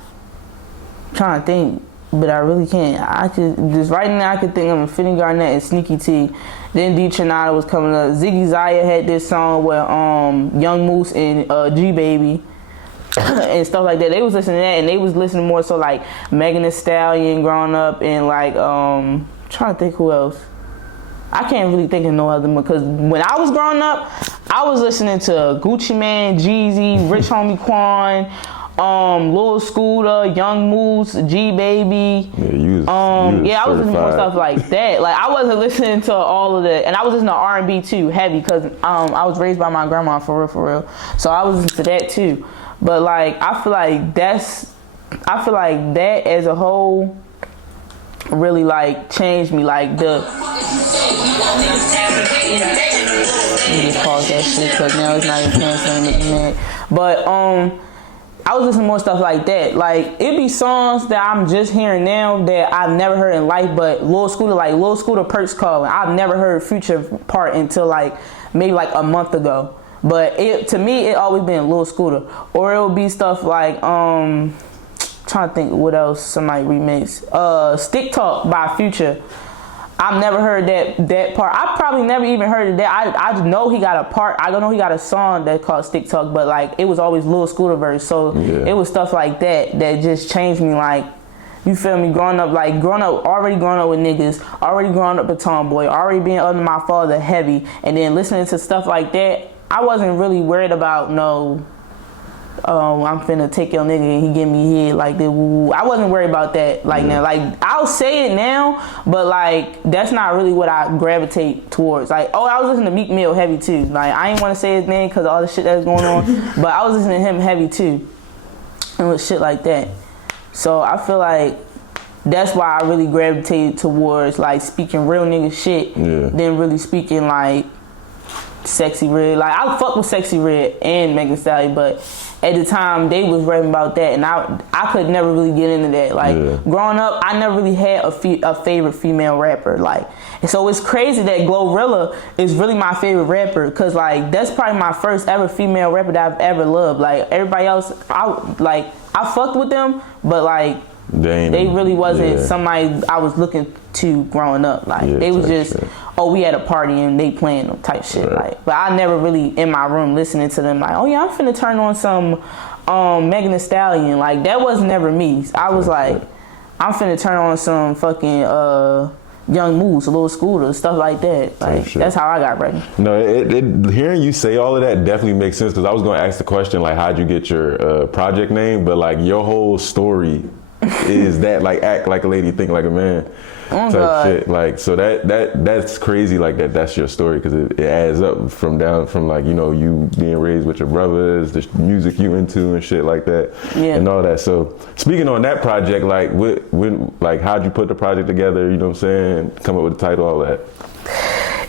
I'm trying to think. But I really can't. I could just right now. I could think of Infinity Garnett and Sneaky T. Then D Trinata was coming up. Ziggy Zaya had this song with Young Moose and G Baby and stuff like that. They was listening to that, and they was listening more so like Megan Thee Stallion growing up, and like trying to think who else. I can't really think of no other one because when I was growing up, I was listening to Gucci Mane, Jeezy, Rich Homie Quan. Lil Scooter, Young Moose, G Baby. Yeah, I was listening to stuff like that. Like, I wasn't listening to all of that, and I was listening to R&B too, heavy, because I was raised by my grandma for real. So I was listening to that too. But like, I feel like that as a whole really like changed me. Like let me just pause that shit because now it's not even canceling me mad. But I was listening to more stuff like that. Like, it be songs that I'm just hearing now that I've never heard in life, but Lil Scooter Perks Calling. I've never heard Future part until like maybe like a month ago. But to me, it always been Lil Scooter. Or it would be stuff like, trying to think what else somebody remixed. Stick Talk by Future. I've never heard that part. I probably never even heard of that. I know he got a part. I don't know he got a song that's called Stick Talk, but like it was always Lil Scooter verse. So It was stuff like that just changed me. Like, you feel me? Already growing up with niggas, already growing up a tomboy, already being under my father heavy, and then listening to stuff like that. I wasn't really worried about I'm finna take your nigga and he give me head like that. I wasn't worried about that now. Like, I'll say it now, but like that's not really what I gravitate towards. Like, I was listening to Meek Mill heavy too. Like, I ain't want to say his name because of all the shit that's going on, but I was listening to him heavy too, and with shit like that. So I feel like that's why I really gravitated towards like speaking real nigga shit than really speaking like Sexy Red. Like, I fuck with Sexy Red and Megan Thee Stallion, but at the time they was rapping about that, and I could never really get into that. Like, growing up, I never really had a favorite female rapper. Like, and so it's crazy that Glorilla is really my favorite rapper, because like that's probably my first ever female rapper that I've ever loved. Like, everybody else, I fucked with them, but like they really wasn't somebody I was looking to growing up. Like, they was just we had a party and they playing them type shit. Like, but I never really in my room listening to them like, oh yeah, I'm finna turn on some Megan Thee Stallion. Like, that was never me. I was like, I'm finna turn on some fucking Young Moose, Lil Scooter, stuff like that. Like, that's how I got ready. No, hearing you say all of that definitely makes sense, because I was gonna ask the question like, how'd you get your project name? But like, your whole story is that like act like a lady, think like a man. Type shit. Like, so that's crazy. Like, that's your story, because it adds up from like, you being raised with your brothers, the music you into and shit like that, and all that. So speaking on that project, like, how'd you put the project together? You know what I'm saying? Come up with the title, all that.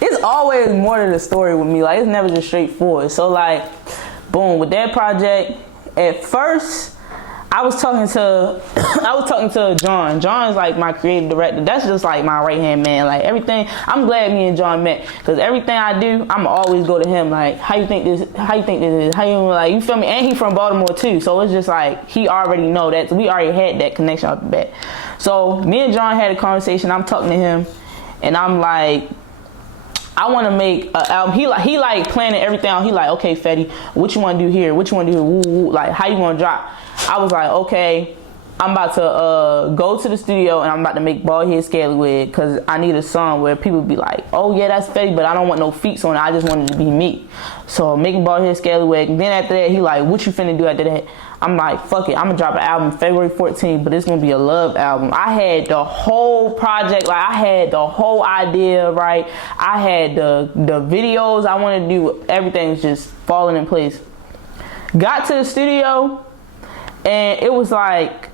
It's always more to the story with me. Like, it's never just straightforward. So like, boom, with that project, at first I was talking to John. John's like my creative director. That's just like my right hand man. Like, everything. I'm glad me and John met, because everything I do, I'm always go to him. Like, how you think this is? How you like? You feel me? And he from Baltimore too, so it's just like he already know that. So we already had that connection off the bat. So me and John had a conversation. I'm talking to him, and I'm like, I want to make an album. He like planning everything out. He like, okay, Fetti, what you want to do here? What you want to do here? Woo, woo. Like, how you want to drop? I was like, okay, I'm about to go to the studio and I'm about to make Bald Head Scallywag because I need a song where people be like, oh yeah, that's Fetti, but I don't want no feats on it. I just want it to be me. So I'm making Bald Head Scallywag, and then after that, he like, what you finna do after that? I'm like, fuck it, I'm gonna drop an album February 14th, but it's gonna be a love album. I had the whole project, like I had the whole idea, right? I had the videos I wanted to do, everything was just falling in place. Got to the studio, and it was like,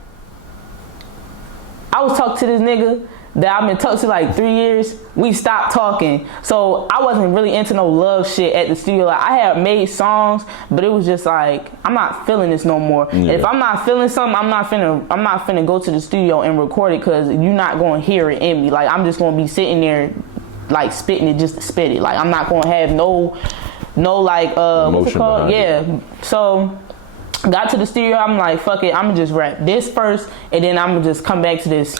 I was talking to this nigga that I've been talking to like 3 years. We stopped talking. So I wasn't really into no love shit at the studio. Like I had made songs, but it was just like, I'm not feeling this no more. Yeah. If I'm not feeling something, I'm not finna go to the studio and record it because you're not gonna hear it in me. Like I'm just gonna be sitting there like spitting it just to spit it. Like I'm not gonna have no like what's it called? Yeah. So got to the studio, I'm like, fuck it, I'm gonna just rap this first, and then I'm gonna just come back to this.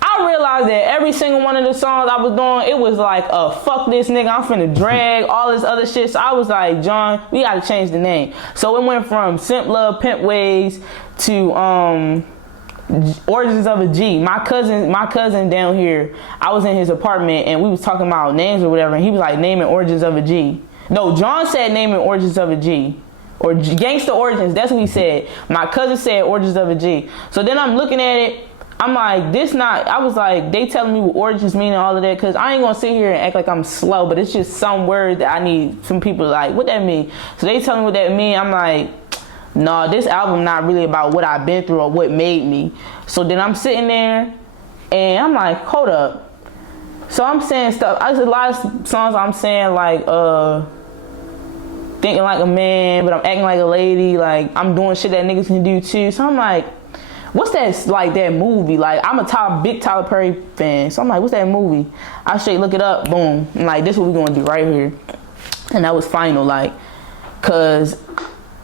I realized that every single one of the songs I was doing, it was like, fuck this nigga, I'm finna drag, all this other shit. So I was like, John, we gotta change the name. So it went from Simp Love Pimp Ways to Origins of a G. My cousin down here, I was in his apartment, and we was talking about names or whatever, and he was like, naming Origins of a G. No, John said naming Origins of a G. Or Gangsta Origins, that's what he said. My cousin said Origins of a G. So then I'm looking at it, I'm like, I was like, they telling me what origins mean and all of that, because I ain't gonna sit here and act like I'm slow, but it's just some word that I need some people like, what that mean? So they tell me what that mean, I'm like, nah, this album not really about what I've been through or what made me. So then I'm sitting there, and I'm like, hold up. So I'm saying stuff, there's a lot of songs I'm saying like, thinking like a man, but I'm acting like a lady. Like I'm doing shit that niggas can do too. So I'm like, what's that like that movie? Like I'm a big Tyler Perry fan. So I'm like, what's that movie? I straight look it up. Boom. I'm like, this is what we gonna do right here. And that was final. Like, cause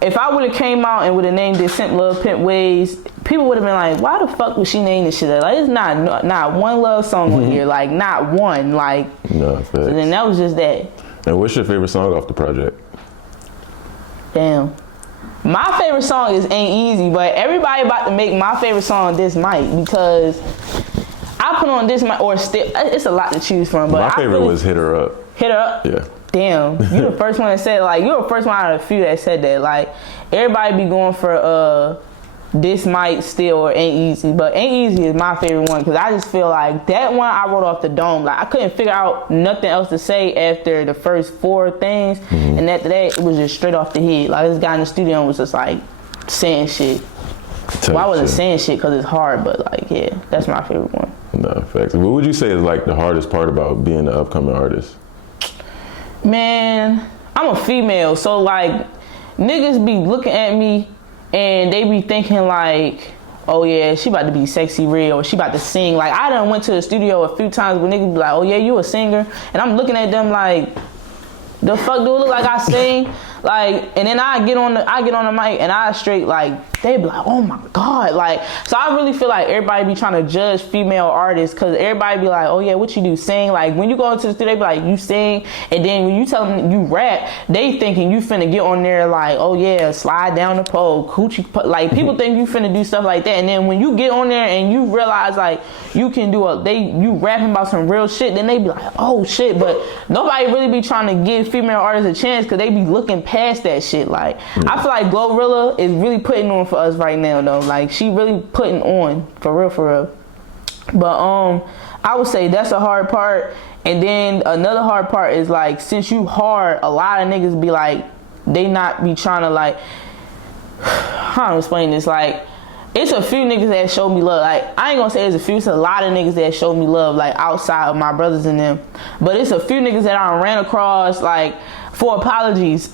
if I would have came out and would have named it Simp Love Pimp Ways, people would have been like, why the fuck would she name this shit? Like it's not one love song on here. Like not one. Like no. So then that was just that. And what's your favorite song off the project? Damn. My favorite song is Ain't Easy, but everybody about to make my favorite song This Might, because I put on This Might, or still, it's a lot to choose from. But my favorite was Hit Her Up. Hit Her Up? Yeah. Damn. You the first one that said, like, you're the first one out of a few that said that. Like, everybody be going for This Might still or Ain't Easy, but Ain't Easy is my favorite one because I just feel like that one I wrote off the dome. Like I couldn't figure out nothing else to say after the first 4 things, and after that it was just straight off the head. Like this guy in the studio was just like saying shit. Well, I wasn't saying shit because it's hard, but like yeah, that's my favorite one. No, facts. What would you say is like the hardest part about being an upcoming artist? Man, I'm a female, so like niggas be looking at me and they be thinking like, oh yeah, she about to be sexy real, or she about to sing. Like I done went to the studio a few times where niggas be like, oh yeah, you a singer, and I'm looking at them like, the fuck do it look like I sing? Like, and then I get on the mic and I straight like, they be like, oh my God. Like, so I really feel like everybody be trying to judge female artists because everybody be like, oh yeah, what you do, sing? Like when you go into the studio, they be like, you sing, and then when you tell them you rap, they thinking you finna get on there like, oh yeah, slide down the pole, coochie, like people think you finna do stuff like that, and then when you get on there and you realize like you can do you rapping about some real shit, then they be like, oh shit, but nobody really be trying to give female artists a chance because they be looking past that shit. Like I feel like Glorilla is really putting on for us right now though. Like she really putting on for real. But I would say that's a hard part. And then another hard part is like, since you hard, a lot of niggas be like, they not be trying to like, how to explain this? Like it's a few niggas that show me love. Like I ain't gonna say it's a few, it's a lot of niggas that show me love like outside of my brothers and them. But it's a few niggas that I ran across like for apologies.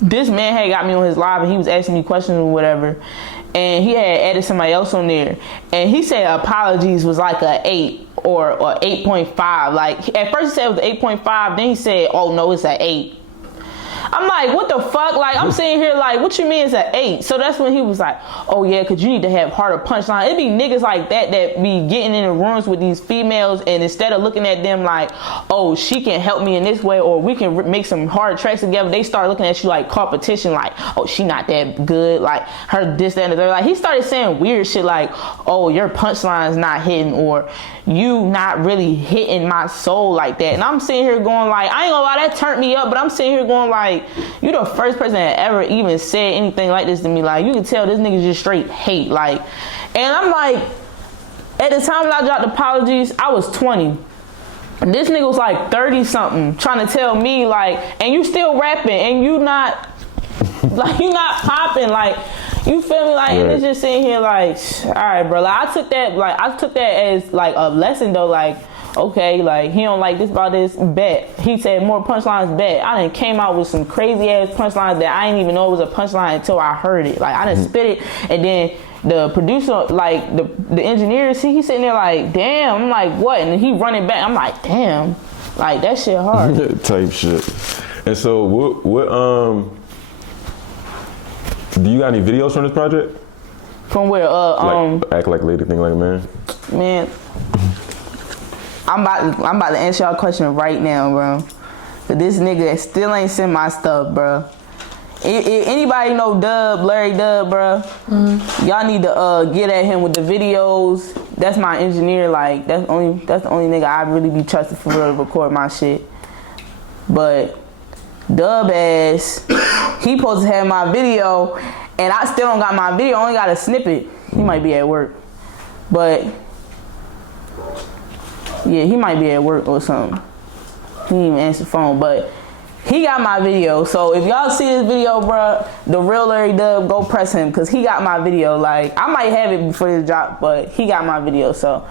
This man had got me on his live and he was asking me questions or whatever, and he had added somebody else on there, and he said apologies was like a 8 or 8.5. Like at first he said it was 8.5, then he said, oh no, it's a 8. I'm like, what the fuck? Like, I'm sitting here like, what you mean it's an 8? So that's when he was like, oh yeah, cause you need to have harder punchline. It be niggas like that be getting in the rooms with these females, and instead of looking at them like, oh, she can help me in this way, or we can make some hard tracks together, they start looking at you like competition, like, oh, she not that good, like her this, that, and the third. Like, he started saying weird shit like, oh, your punchline's not hitting, or you not really hitting my soul like that. And I'm sitting here going like, I ain't gonna lie, that turned me up, but I'm sitting here going like, you the first person that ever even said anything like this to me. Like, you can tell this nigga just straight hate. Like, and I'm like, at the time that I dropped Apologies, I was 20. This nigga was like 30 something trying to tell me like, and you still rapping and you not, like, you not popping, like, you feel me? Like, and it's just sitting here like, all right, bro. Like, I took that as like a lesson though. Like, okay, like, he don't like this about this, bet. He said more punchlines, bet. I done came out with some crazy ass punchlines that I didn't even know it was a punchline until I heard it. Like, I done spit it, and then the producer, like the engineer, he sitting there like, damn. I'm like, what? And he running back. I'm like, damn. Like, that shit hard. Type shit. And so what do you got any videos from this project? From where? Like, Act Like a Lady, Think Like a Man. Man, I'm about to answer y'all question right now, bro. But this nigga still ain't sent my stuff, bro. If anybody know Dub, Larry Dub, bro? Y'all need to get at him with the videos. That's my engineer. Like, that's the only nigga I really be trusted for real to record my shit. But Dub ass, he supposed to have my video, and I still don't got my video. I only got a snippet. He might be at work, but yeah, he might be at work or something. He didn't even answer the phone, but he got my video. So if y'all see this video, bro, the real Larry Dub, go press him, cause he got my video. Like, I might have it before this drop, but he got my video. So,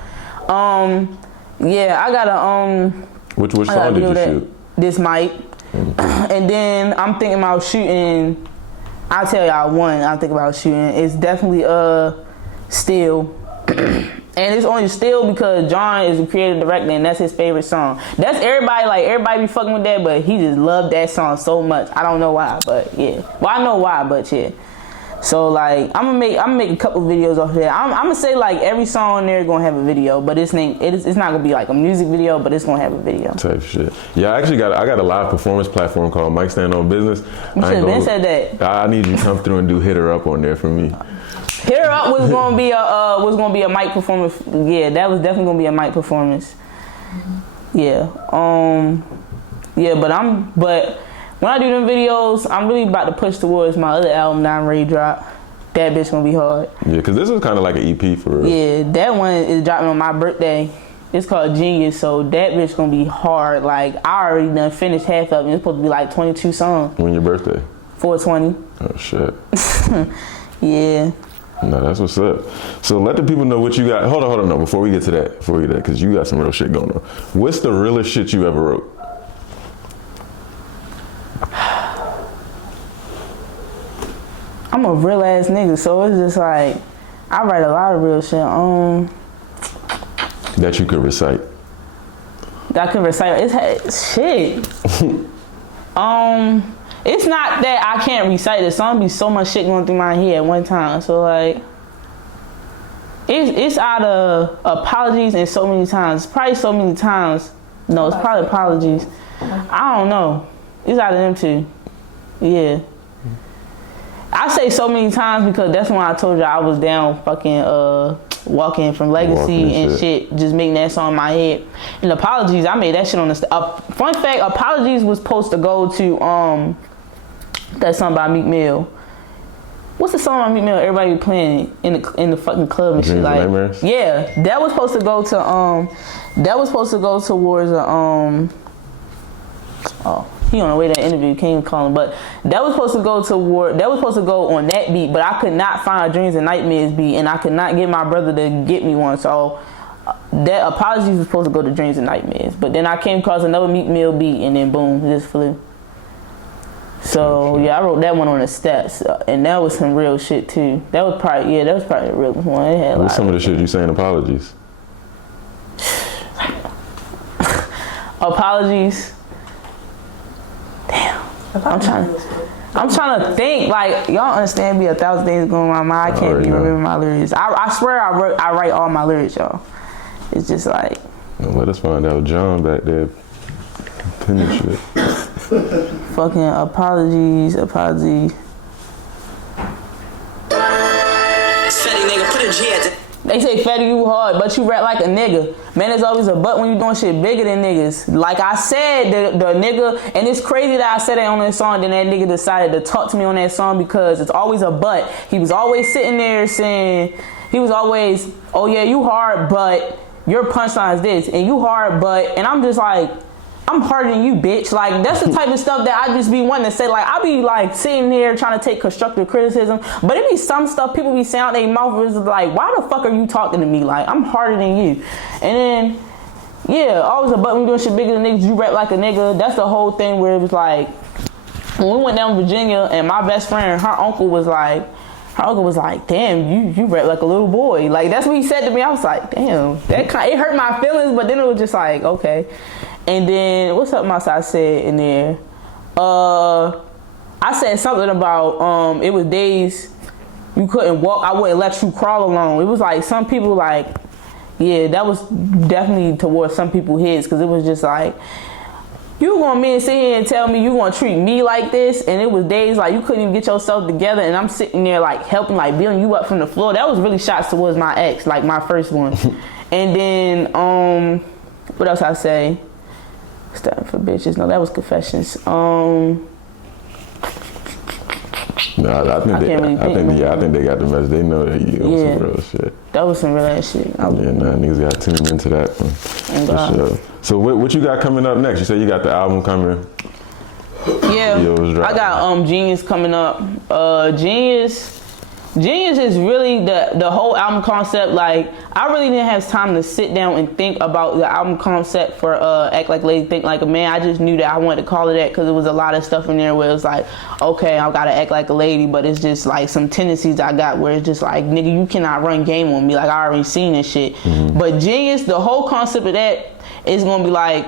yeah, I gotta Which song did you shoot? This mic. And then I'm thinking about shooting, I'll tell y'all one I'm thinking about shooting. It's definitely Still. And it's only Still because John is the creative director and that's his favorite song. That's everybody be fucking with that, but he just loved that song so much. I don't know why, but yeah. Well, I know why, but yeah. So like, I'm gonna make a couple videos off there. I'm gonna say like every song on there gonna have a video, but it's not gonna be like a music video, but it's gonna have a video. Type shit. Yeah, I got a live performance platform called Mike Stand On Business. You should have been said that. I need you to come through and do Hit Her Up on there for me. Hit Her Up was gonna be a mic performance. Yeah, that was definitely gonna be a mic performance. Yeah. Yeah, but when I do them videos, I'm really about to push towards my other album that I'm ready to drop. That bitch gonna be hard. Yeah, cause this is kind of like an EP for real. Yeah, that one is dropping on my birthday. It's called Genius, so that bitch gonna be hard. Like, I already done finished half of it. It's supposed to be like 22 songs. When your birthday? 4/20. Oh shit. Yeah. No, that's what's up. So let the people know what you got. Hold on. No, before we get to that, because you got some real shit going on. What's the realest shit you ever wrote? I'm a real ass nigga, so it's just like, I write a lot of real shit. That you could recite. That I could recite. It's shit. It's not that I can't recite it. Some be so much shit going through my head at one time. So like, it's out of Apologies and So Many Times. Probably So Many Times. No, it's probably Apologies. I don't know. It's out of them two. Yeah. I say So Many Times because that's when I told you I was down fucking walking from Legacy and shit, just making that song in my head. And Apologies, I made that shit on the fun fact, Apologies was supposed to go to that song by Meek Mill. What's the song by Meek Mill everybody be playing in the fucking club and shit? Like, Nightmares? Yeah, that was supposed to go towards he on the way to that interview, can't even call him, but that was supposed to go on that beat, but I could not find a Dreams and Nightmares beat, and I could not get my brother to get me one, so that Apologies was supposed to go to Dreams and Nightmares, but then I came across another Meek Mill beat, and then boom, it just flew. So yeah, I wrote that one on the steps, and that was some real shit too. That was probably the real one. It had what's some of the shit you saying Apologies? Apologies. Damn. I'm trying to think. Like, y'all understand me, 1,000 things going on my mind. I can't even remember my lyrics. I swear I write all my lyrics, y'all. It's just like. Well, let us find out. John back there pinning shit. Fucking apology. Fetti, nigga, put a G at the... They say Fetti, you hard, but you rap like a nigga. Man, there's always a but when you doing shit bigger than niggas. Like I said, the nigga, and it's crazy that I said that on that song, then that nigga decided to talk to me on that song because it's always a but. He was always sitting there saying, he was always, oh yeah, you hard, but your punchline is this, and you hard, but, and I'm just like, I'm harder than you, bitch. Like, that's the type of stuff that I just be wanting to say. Like, I be like sitting here trying to take constructive criticism, but it be some stuff people be saying out their mouth is like, why the fuck are you talking to me? Like, I'm harder than you. And then, yeah, always a but when you doing shit bigger than niggas, you rap like a nigga. That's the whole thing where it was like, when we went down to Virginia and my best friend, her uncle was like, damn, you rap like a little boy. Like, that's what he said to me. I was like, damn, it hurt my feelings, but then it was just like, okay. And then, what's something else I said in there? I said something about, it was days you couldn't walk, I wouldn't let you crawl alone. It was like, some people like, yeah, that was definitely towards some people's heads, because it was just like, you want me to sit here and tell me you want to treat me like this? And it was days like you couldn't even get yourself together, and I'm sitting there like helping, like building you up from the floor. That was really shots towards my ex, like my first one. And then, what else I say? Stuff for bitches. No, that was confessions. No, I think they got the message. They know that you on some real shit. That was some real ass shit. Niggas got tuned into that one. For sure. So what you got coming up next? You said you got the album coming. Yeah, I got Genius coming up. Genius is really the whole album concept. Like, I really didn't have time to sit down and think about the album concept for Act Like a Lady, Think Like a Man. I just knew that I wanted to call it that because it was a lot of stuff in there where it was like, okay, I gotta act like a lady, but it's just like some tendencies I got where it's just like, nigga, you cannot run game on me. Like, I already seen this shit. Mm-hmm. But Genius, the whole concept of that is gonna be like,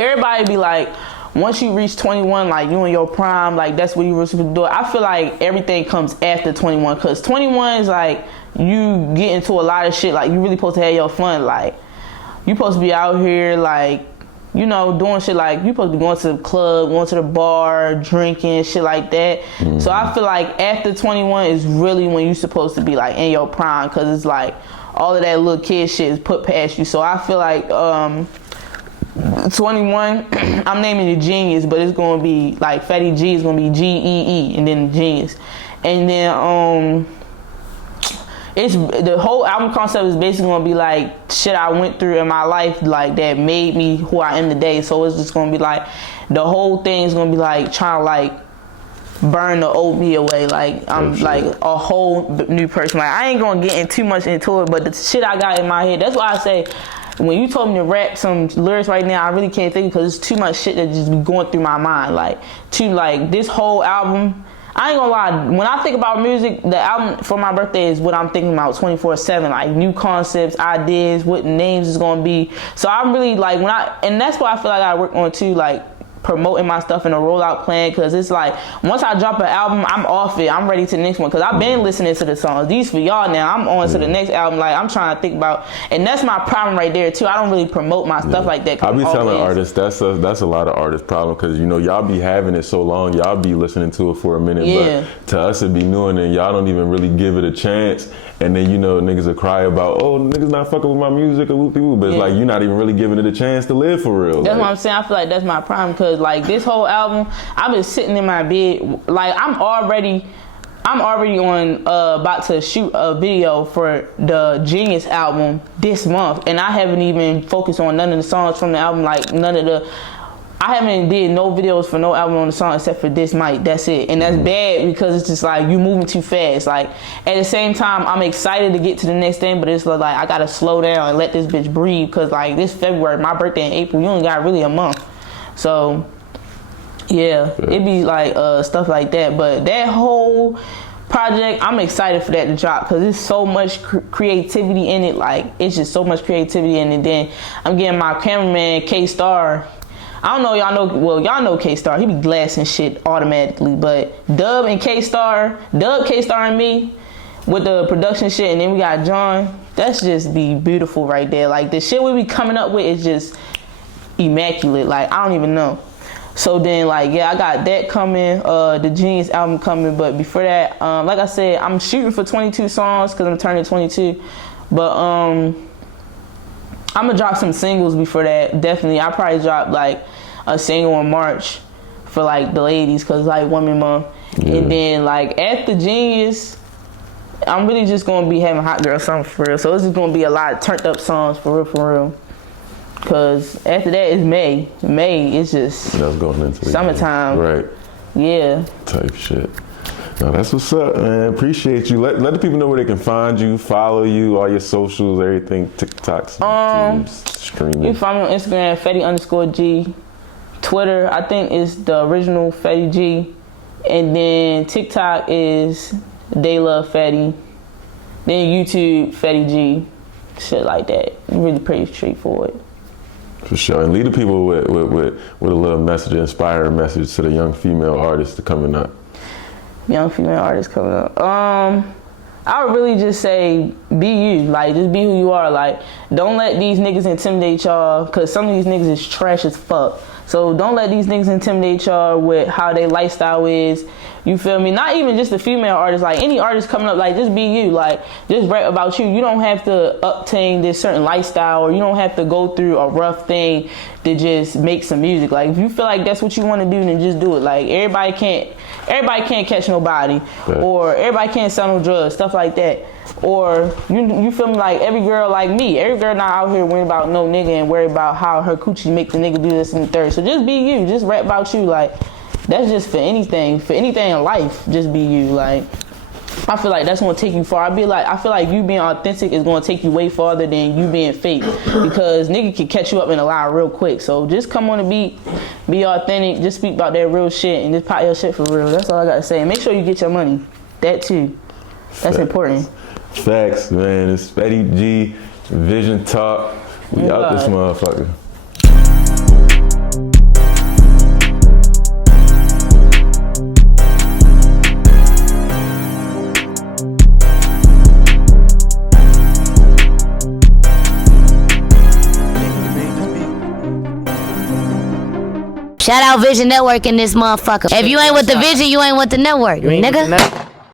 everybody be like, once you reach 21, like you in your prime, like that's what you were supposed to do. I feel like everything comes after 21, because 21 is like you get into a lot of shit. Like, you really supposed to have your fun. Like, you supposed to be out here, like, you know, doing shit. Like, you supposed to be going to the club, going to the bar, drinking, shit like that. Mm-hmm. So I feel like after 21 is really when you supposed to be like in your prime, because it's like all of that little kid shit is put past you. So I feel like 21, I'm naming it Genius, but it's gonna be like Fetti G is gonna be G-E-E and then Genius. And then it's the whole album concept is basically gonna be like shit I went through in my life, like that made me who I am today. So it's just gonna be like the whole thing is gonna be like trying to like burn the old me away. Like, I'm like a whole new person. Like, I ain't gonna get in too much into it, but the shit I got in my head, that's why I say, when you told me to rap some lyrics right now, I really can't think, because it's too much shit that just be going through my mind. Like, this whole album, I ain't gonna lie, when I think about music, the album for my birthday is what I'm thinking about 24/7, like new concepts, ideas, what names is gonna be. So I'm really like, and that's why I feel like I work on too, like promoting my stuff in a rollout plan, because it's like once I drop an album, I'm off it, I'm ready to the next one, because I've been listening to the songs. These for y'all now, I'm on to the next album. Like, I'm trying to think about, and that's my problem right there too. I don't really promote my stuff like that. I be telling artists that's a lot of artists' problem, because you know y'all be having it so long, y'all be listening to it for a minute, but to us it be new, and then y'all don't even really give it a chance, and then you know niggas will cry about, oh, niggas not fucking with my music or whoop people, but it's like you're not even really giving it a chance to live for real. That's what I'm saying. I feel like that's my problem, because like this whole album, I've been sitting in my bed, like I'm already on about to shoot a video for the Genius album this month, and I haven't even focused on none of the songs from the album. Like, I haven't did no videos for no album on the song except for this mic. That's it. And that's bad, because it's just like you moving too fast. Like, at the same time, I'm excited to get to the next thing, but it's like I gotta slow down and let this bitch breathe, because like this February, my birthday in April, you only got really a month. So yeah, it be like stuff like that. But that whole project, I'm excited for that to drop, because there's so much creativity in it. Like, it's just so much creativity in it. Then I'm getting my cameraman K-Star. I don't know, y'all know, well, y'all know K-Star. He be glassing shit automatically. But Dub K-Star and me with the production shit, and then we got John. That's just be beautiful right there. Like, the shit we be coming up with is just immaculate. Like, I don't even know. So then, like, yeah, I got that coming, the Genius album coming. But before that, like I said, I'm shooting for 22 songs because I'm turning 22. But I'm gonna drop some singles before that. Definitely, I'll probably drop like a single in March for like the ladies, cause like Women Month. Yeah. And then like at the Genius, I'm really just gonna be having hot girl songs for real. So it's just gonna be a lot of turned up songs for real. Cause after that is May. May is just that's going into summertime. Right. Yeah. Type shit. No, that's what's up, man. Appreciate you. Let the people know where they can find you, follow you, all your socials, everything, TikToks, YouTubes, streaming. You can find me on Instagram, Fetti_G. Twitter, I think is the original Fetti G. And then TikTok is They Love Fetti. Then YouTube, Fetti G. Shit like that. Really pretty straightforward. For sure. And lead the people with a little message, inspiring message to the young female artists coming up. Young female artists coming up. I would really just say, be you. Like, just be who you are. Like, don't let these niggas intimidate y'all, because some of these niggas is trash as fuck. So don't let these niggas intimidate y'all with how their lifestyle is. You feel me? Not even just the female artists. Like, any artist coming up, like, just be you. Like, just rap about you. You don't have to obtain this certain lifestyle, or you don't have to go through a rough thing to just make some music. Like, if you feel like that's what you want to do, then just do it. Like, everybody can't catch nobody, or everybody can't sell no drugs, stuff like that. Or you feel me? Like, every girl like me, every girl not out here worrying about no nigga and worry about how her coochie make the nigga do this and the third. So just be you, just rap about you. Like, that's just for anything in life. Just be you. Like, I feel like that's gonna take you far. I feel like you being authentic is gonna take you way farther than you being fake, because nigga can catch you up in a lie real quick. So just come on the beat, be authentic, just speak about that real shit, and just pop your shit for real. That's all I gotta say. And make sure you get your money. That too. That's important. Facts, man. It's Fetti G, Vision Talk. We out this motherfucker. Shout out Vision Network in this motherfucker. If you ain't with the Vision, you ain't with the network, nigga.